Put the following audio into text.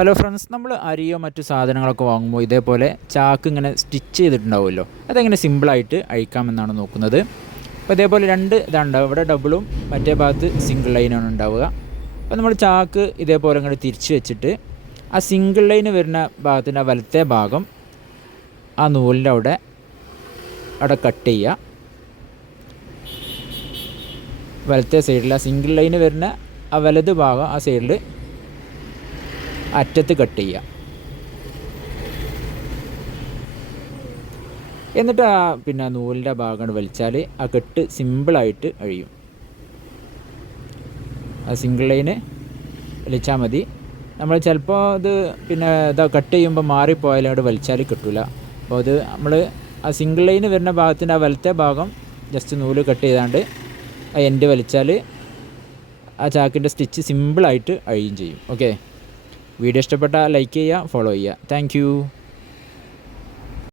Hello friends നമ്മൾ അരിയോ മറ്റു സാധനങ്ങളൊക്കെ വാങ്ങുമ്പോൾ ഇതേപോലെ ചാക്ക് ഇങ്ങനെ സ്റ്റിച്ച് ചെയ്തിട്ടുണ്ടാവുമല്ലോ. അതെങ്ങനെ സിമ്പിളായിട്ട് അഴിക്കാമെന്നാണ് നോക്കുന്നത്. അപ്പോൾ ഇതേപോലെ രണ്ട് ഇതാണ്ടാവും ഇവിടെ ഡബിളും മറ്റേ ഭാഗത്ത് സിംഗിൾ ലൈനാണ് ഉണ്ടാവുക. അപ്പോൾ നമ്മൾ ചാക്ക് ഇതേപോലെ ഇങ്ങോട്ട് തിരിച്ച് വെച്ചിട്ട് ആ സിംഗിൾ ലൈന് വരുന്ന ഭാഗത്തിന്റെ ആ വലത്തെ ഭാഗം ആ നൂലിന്റെ അവിടെ അവിടെ കട്ട് ചെയ്യുക. വലത്തെ സൈഡിൽ ആ സിംഗിൾ ലൈന് വരുന്ന ആ വലത് ഭാഗം ആ സൈഡിൽ അറ്റത്ത് കട്ട് ചെയ്യുക. എന്നിട്ട് ആ പിന്നെ നൂലിന്റെ ഭാഗം വലിച്ചാൽ ആ കെട്ട് സിമ്പിളായിട്ട് അഴിയും. ആ സിംഗിൾ ലൈന് വലിച്ചാൽ മതി. നമ്മൾ ചിലപ്പോൾ അത് പിന്നെ ഇതാ കട്ട് ചെയ്യുമ്പോൾ മാറിപ്പോയാലും അവിടെ വലിച്ചാൽ കിട്ടില്ല അപ്പോൾ അത് നമ്മൾ ആ സിംഗിൾ ലൈന് വരുന്ന ഭാഗത്തിന്റെ ആ വലത്തെ ഭാഗം ജസ്റ്റ് നൂൽ കട്ട് ചെയ്താണ്ട് ആ എൻഡ് വലിച്ചാൽ ആ ചാക്കിന്റെ സ്റ്റിച്ച് സിമ്പിളായിട്ട് അഴിയും ചെയ്യും. ഓക്കെ വീഡിയോ ഇഷ്ടപ്പെട്ടാൽ ലൈക്ക് ചെയ്യുക ഫോളോ ചെയ്യുക. താങ്ക്